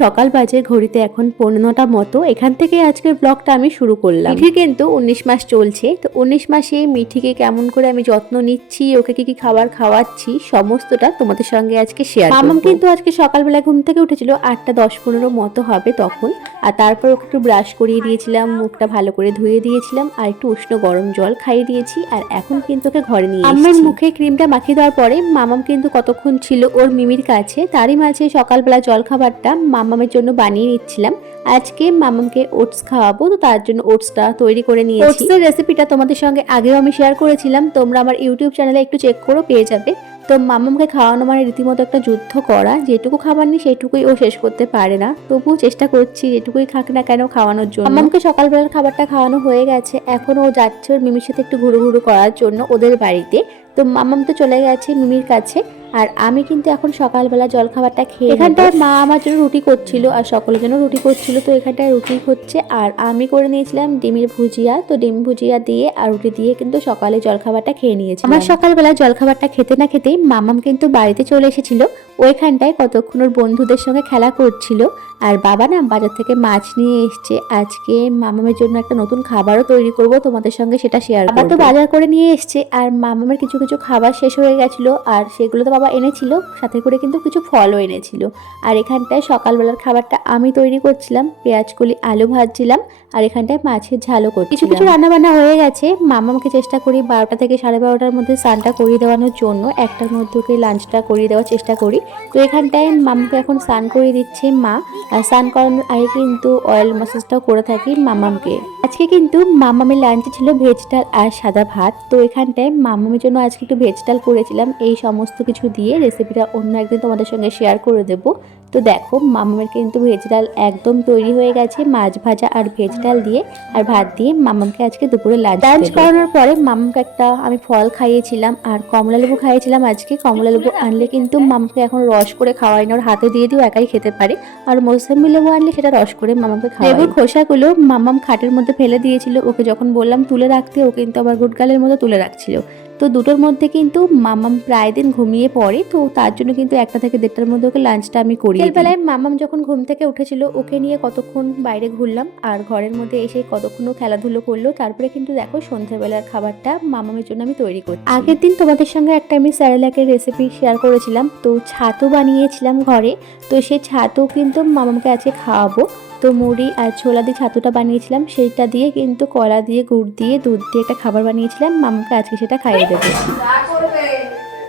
সকাল বাজে, ঘড়িতে এখন 15টা মতো। এখান থেকে আজকের ব্লগটা আমি শুরু করলাম। মিঠি কিন্তু 19 মাস চলছে, তো 19 মাসে মিঠিকে কেমন করে আমি যত্ন নিচ্ছি, ওকে কি কি খাবার খাওয়াচ্ছি, সমস্তটা তোমাদের সঙ্গে আজকে শেয়ার করব। মামাম কিন্তু আজকে সকালবেলা ঘুম থেকে উঠেছিল 8টা 10-15 মতো হবে তখন, আর তারপর ওকে একটু ব্রাশ করিয়ে দিয়েছিলাম, মুখটা ভালো করে ধুয়ে দিয়েছিলাম, আর একটু উষ্ণ গরম জল খাইয়ে দিয়েছি। আর এখন কিন্তু ওকে ঘরে নিয়ে এসেছি। আমার মুখে ক্রিমটা মাখিয়ে দেওয়ার পরে মামাম কিন্তু কতক্ষণ ছিল ওর মিমির কাছে। তারই মাঝে সকালবেলা জলখাবারটা মামামের জন্য বানিয়ে নিচ্ছিলাম। আজকে মামামকে ওটস খাওয়াবো, তো তার জন্য ওটসটা তৈরি করে নিয়েছি। ওটসের রেসিপিটা তোমাদের সঙ্গে আগেও আমি শেয়ার করেছিলাম, তোমরা আমার ইউটিউব চ্যানেলে একটু চেক করো, পেয়ে যাবে। তো মামামকে খাওয়ানো মানে রীতিমতো একটা যুদ্ধ করা, যেটুকু খাবার নেই সেইটুকুই ও শেষ করতে পারে না, তবুও চেষ্টা করছি যেটুকুই খাক না কেন খাওয়ানোর জন্য। মামামকে সকালবেলার খাবারটা খাওয়ানো হয়ে গেছে, এখন ও যাচ্ছে ওর মিমির সাথে একটু ঘুরু ঘুরু করার জন্য ওদের বাড়িতে। তো মামাম তো চলে গেছে মিমির কাছে, আর আমি কিন্তু এখন সকালবেলা জলখাবারটা খেয়ে, এখানটায় মা আমার জন্য রুটি করছিল আর সকলের জন্য রুটি করছিল। তো এখানটায় রুটি হচ্ছে, আর আমি করে নিয়েছিলাম ডিমের ভুজিয়া। তো ডিম ভুজিয়া দিয়ে আর রুটি দিয়ে কিন্তু সকালে জলখাবারটা খেয়ে নিয়েছি। আমার সকালবেলা জলখাবারটা খেতে না খেতেই মামাম কিন্তু বাড়িতে চলে এসেছিল। ওইখানটায় কতক্ষণ ওর বন্ধুদের সঙ্গে খেলা করছিল, আর বাবা না বাজার থেকে মাছ নিয়ে এসছে। আজকে মামামের জন্য একটা নতুন খাবারও তৈরি করব, তোমাদের সঙ্গে সেটা শেয়ার করব। বাবা তো বাজার করে নিয়ে এসছে, আর মামামের কিছু কিছু খাবার শেষ হয়ে গেছিল, আর সেগুলো তো বাবা এনেছিল, সাথে করে কিন্তু কিছু ফলও এনেছিল। আর এখানটায় সকালবেলার খাবারটা আমি তৈরি করছিলাম, পেঁয়াজ কলি আলু ভাজছিলাম, আর এখানটায় মাছের ঝালও করছি। কিছু কিছু রান্নাবান্না হয়ে গেছে। মামামকে চেষ্টা করি 12টা থেকে 12:30টার মধ্যে স্নানটা করিয়ে দেওয়ানোর জন্য, একটার মধ্যে ওকে লাঞ্চটা করিয়ে দেওয়ার চেষ্টা করি। তো এখানটায় মামামকে এখন স্নান করিয়ে দিচ্ছে মা, আর স্নান করানোর আগে কিন্তু অয়েল ম্যাসাজটাও করে থাকি মামামকে। আজকে কিন্তু মামামের লাঞ্চে ছিল ভেজ ডাল আর সাদা ভাত। তো এখানটায় মামামের জন্য আজকে একটু ভেজ ডাল করেছিলাম, এই সমস্ত কিছু দিয়ে। রেসিপিটা অন্য একদিন তোমাদের সঙ্গে শেয়ার করে দেবো। তো দেখো মামামের কিন্তু ভেজ ডাল একদম তৈরি হয়ে গেছে, মাছ ভাজা আর ভেজ ডাল দিয়ে আর ভাত দিয়ে। মামামকে আজকে দুপুরে লাঞ্চ করানোর পরে মামামকে একটা আমি ফল খাইয়েছিলাম, আর কমলা লেবু খাইয়েছিলাম। আজকে কমলা লেবু আনলে কিন্তু মামাকে এখন রস করে খাওয়াই না, ওর হাতে দিয়ে দিও একাই খেতে পারে। আর মৌসুমী লেবু আনলে সেটা রস করে মামাকে খাওয়াই। লেবুর খোসাগুলো মামাম খাটের মধ্যে ফেলে দিয়েছিল, ওকে যখন বললাম তুলে রাখতে ও কিন্তু আবার গুটগালের মতো তুলে রাখছিল। তো দুটোর মধ্যে কিন্তু মামাম প্রায় দিন ঘুমিয়ে পড়ে, তো তার জন্য কিন্তু 1টা থেকে 1:30টার মধ্যে ওকে লাঞ্চটা আমি করি। বেলায় মামাম যখন ঘুম থেকে উঠেছিল ওকে নিয়ে কতক্ষণ বাইরে ঘুরলাম, আর ঘরের মধ্যে এসে কতক্ষণ খেলাধুলো করলো। তারপরে কিন্তু দেখো সন্ধ্যাবেলার খাবারটা মামামের জন্য আমি তৈরি করছি। আগের দিন তোমাদের সঙ্গে একটা আমি স্যারেলাকের রেসিপি শেয়ার করেছিলাম, তো ছাতু বানিয়েছিলাম ঘরে। তো সেই ছাতু কিন্তু মামামকে আজকে খাওয়াবো। তো মুড়ি আর ছোলা দিয়ে ছাতুটা বানিয়েছিলাম, সেইটা দিয়ে কিন্তু কলা দিয়ে গুড় দিয়ে দুধ দিয়ে একটা খাবার বানিয়েছিলাম, মামাকে আজকে সেটা খাইয়ে দেবো।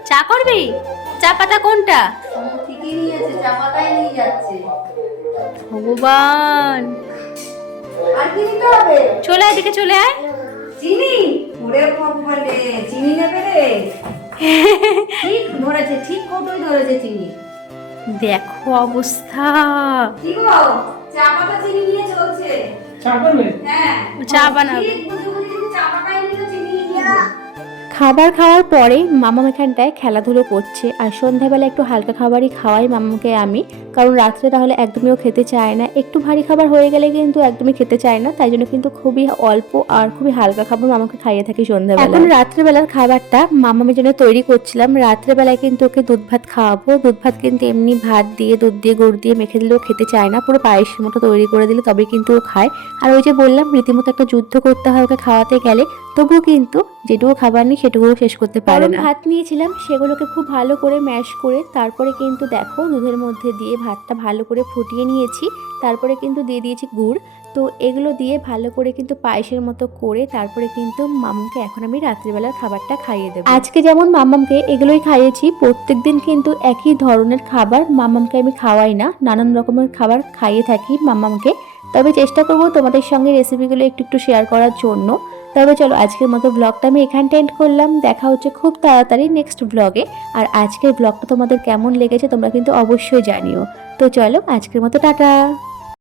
চা করবি? চা পাতা কোনটা? ভগবান, চলে আয়, এদিকে চলে আয়। চিনি ওরে ভগবান রে, চিনি নেবে রে। ঠিক ধরেছে, ঠিক কতই ধরেছে চিনি। দেখো অবস্থা। কি গো, চা পাতা চিনি নিয়ে চলছে। চা করবে? হ্যাঁ, চা বানাবো। ঠিক বুঝে বুঝে যদি চা পাতাই নিয়ে চিনি নিয়ে। খাবার খাওয়ার পরে মামাম এখানটায় খেলাধুলো করছে, আর সন্ধ্যাবেলা একটু হালকা খাবারই খাওয়াই মামাকে আমি, কারণ রাত্রে তাহলে একদমই ও খেতে চায় না। একটু ভারী খাবার হয়ে গেলে কিন্তু একদমই খেতে চায় না, তাই জন্য কিন্তু খুবই অল্প আর খুবই হালকা খাবার মামাকে খাইয়ে থাকি সন্ধ্যাবেলা। এখন রাত্রেবেলার খাবারটা মামামের জন্য তৈরি করছিলাম। রাত্রেবেলায় কিন্তু ওকে দুধ ভাত খাওয়াবো। দুধ ভাত কিন্তু এমনি ভাত দিয়ে দুধ দিয়ে গুড় দিয়ে মেখে দিলেও খেতে চায় না, পুরো পায়েসের মতো তৈরি করে দিলে তবে কিন্তু ও খায়। আর ওই যে বললাম রীতিমতো একটা যুদ্ধ করতে হয় ওকে খাওয়াতে গেলে, তবুও কিন্তু যেটুকু খাবার নেই সেটুকুও শেষ করতে পারে না। ভাত নিয়েছিলাম, সেগুলোকে খুব ভালো করে ম্যাশ করে তারপরে কিন্তু দেখো দুধের মধ্যে দিয়ে ভাতটা ভালো করে ফুটিয়ে নিয়েছি। তারপরে কিন্তু দিয়ে দিয়েছি গুড়। তো এগুলো দিয়ে ভালো করে কিন্তু পায়েসের মতো করে তারপরে কিন্তু মামামকে এখন আমি রাত্রিবেলার খাবারটা খাইয়ে দেবো। আজকে যেমন মামামকে এগুলোই খাইয়েছি, প্রত্যেকদিন কিন্তু একই ধরনের খাবার মামামকে আমি খাওয়াই না, নানান রকমের খাবার খাইয়ে থাকি মামামকে। তবে চেষ্টা করবো তোমাদের সঙ্গে রেসিপিগুলো একটু একটু শেয়ার করার জন্য। তবে চলো আজকের মতো ব্লগটা আমি এখানটা এন্ড করলাম। দেখা হচ্ছে খুব তাড়াতাড়ি নেক্সট ব্লগে। আর আজকের ব্লগটা তোমাদের কেমন লেগেছে তোমরা কিন্তু অবশ্যই জানিও। তো চলো আজকের মতো টাটা।